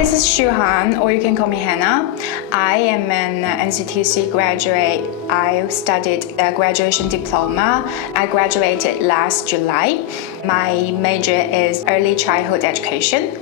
this is Shuhan, or you can call me Hannah. I am an NZTC graduate. I studied a graduation diploma. I graduated last July. My major is early childhood education.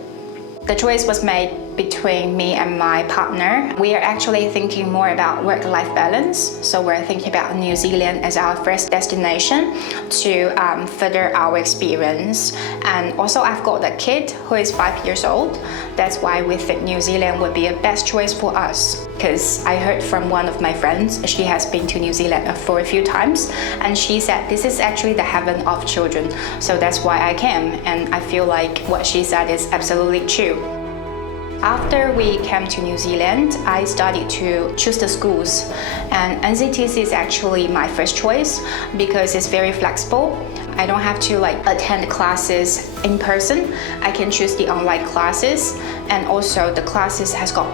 The choice was made between me and my partner. We are actually thinking more about work-life balance. So we're thinking about New Zealand as our first destination to further our experience. And also I've got a kid who is 5 years old. That's why we think New Zealand would be a best choice for us. Because I heard from one of my friends, she has been to New Zealand for a few times, and she said this is actually the heaven of children. So that's why I came, and I feel like what she said is absolutely true. After we came to New Zealand, I started to choose the schools, and NZTC is actually my first choice because it's very flexible. I don't have to attend classes in person. I can choose the online classes, and also the classes has got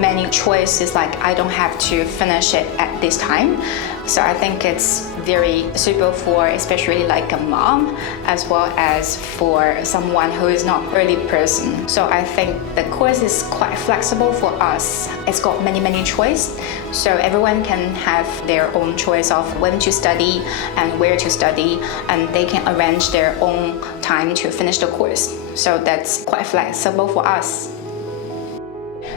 many choices, I don't have to finish it at this time. So I think it's very suitable for especially a mom, as well as for someone who is not early person. So I think the course is quite flexible for us. It's got many choices, so everyone can have their own choice of when to study and where to study, and they can arrange their own time to finish the course. So that's quite flexible for us.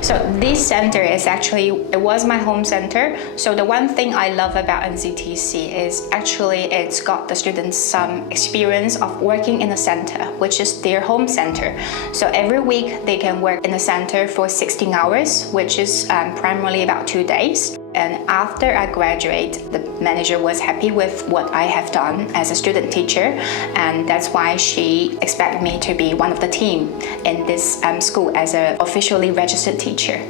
So this center is it was my home center. So the one thing I love about NZTC is actually it's got the students some experience of working in the center, which is their home center. So every week they can work in the center for 16 hours, which is primarily about 2 days. And after I graduate, the manager was happy with what I have done as a student teacher, and that's why she expected me to be one of the team in this school as an officially registered teacher.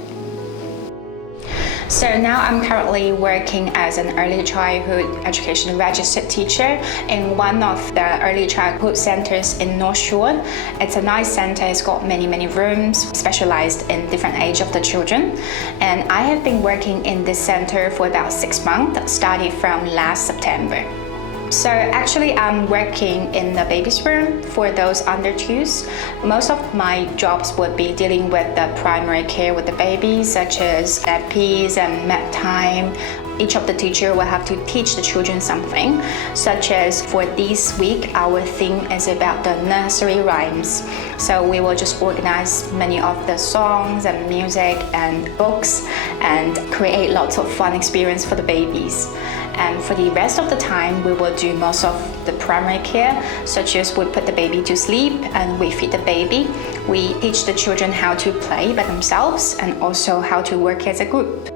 So now I'm currently working as an early childhood education registered teacher in one of the early childhood centers in North Shore. It's a nice center. It's got many rooms specialized in different age of the children. And I have been working in this center for about 6 months, starting from last September. So actually I'm working in the baby's room for those under 2s. Most of my jobs would be dealing with the primary care with the babies, such as nappies and mat time. Each of the teacher will have to teach the children something, such as for this week, our theme is about the nursery rhymes. So we will just organize many of the songs and music and books and create lots of fun experience for the babies. And for the rest of the time, we will do most of the primary care, such as we put the baby to sleep and we feed the baby. We teach the children how to play by themselves and also how to work as a group.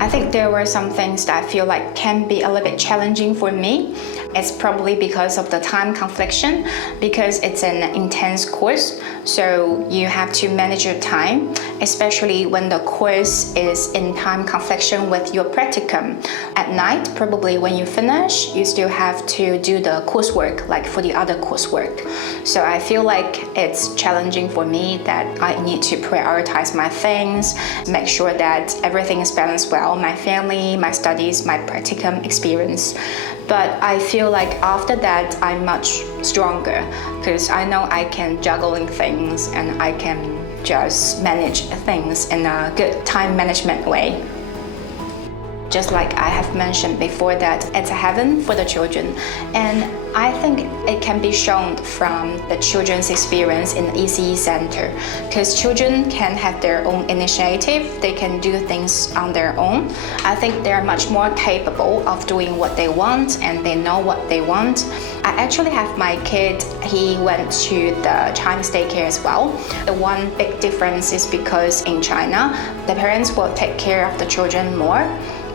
I think there were some things that I feel can be a little bit challenging for me. It's probably because of the time confliction, because it's an intense course. So you have to manage your time, especially when the course is in time confliction with your practicum. At night, probably when you finish, you still have to do the coursework for the other coursework. So I feel it's challenging for me that I need to prioritize my things, make sure that everything is balanced well, my family, my studies, my practicum experience. But I feel after that I'm much stronger because I know I can juggling things and I can just manage things in a good time management way. Just like I have mentioned before, that it's a heaven for the children, and I think it can be shown from the children's experience in the ECE Center, because children can have their own initiative, they can do things on their own. I think they're much more capable of doing what they want and they know what they want. I actually have my kid, he went to the Chinese daycare as well. The one big difference is because in China, the parents will take care of the children more.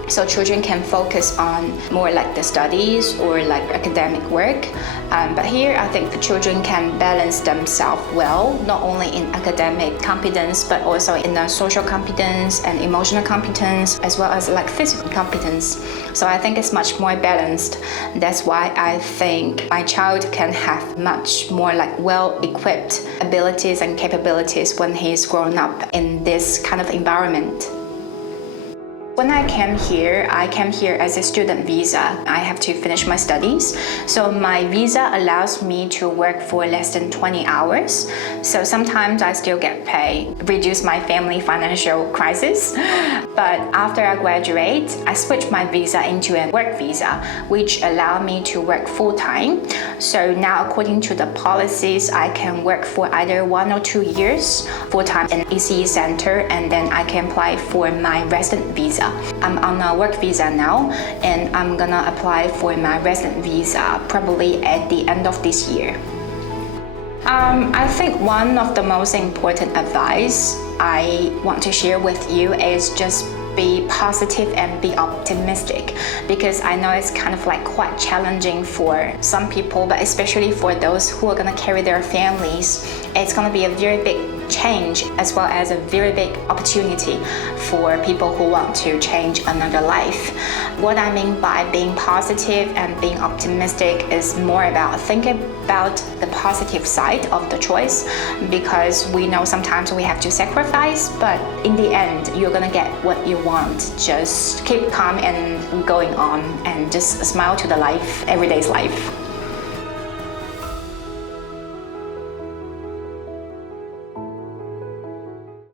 So children can focus on more the studies or academic work. But here I think the children can balance themselves well, not only in academic competence, but also in the social competence and emotional competence, as well as physical competence. So I think it's much more balanced. That's why I think my child can have much more well-equipped abilities and capabilities when he's grown up in this kind of environment. When I came here as a student visa. I have to finish my studies. So my visa allows me to work for less than 20 hours. So sometimes I still get paid, reduce my family financial crisis. But after I graduate, I switched my visa into a work visa, which allowed me to work full-time. So now according to the policies, I can work for either 1 or 2 years full-time in ECE center, and then I can apply for my resident visa. I'm on a work visa now, and I'm gonna apply for my resident visa probably at the end of this year. I think one of the most important advice I want to share with you is just be positive and be optimistic, because I know it's kind of like quite challenging for some people, but especially for those who are going to carry their families. It's going to be a very big change as well as a very big opportunity for people who want to change another life. What I mean by being positive and being optimistic is more about thinking about the positive side of the choice, because we know sometimes we have to sacrifice, but in the end you're gonna get what you want. Just keep calm and going on, and just smile to the life, everyday's life.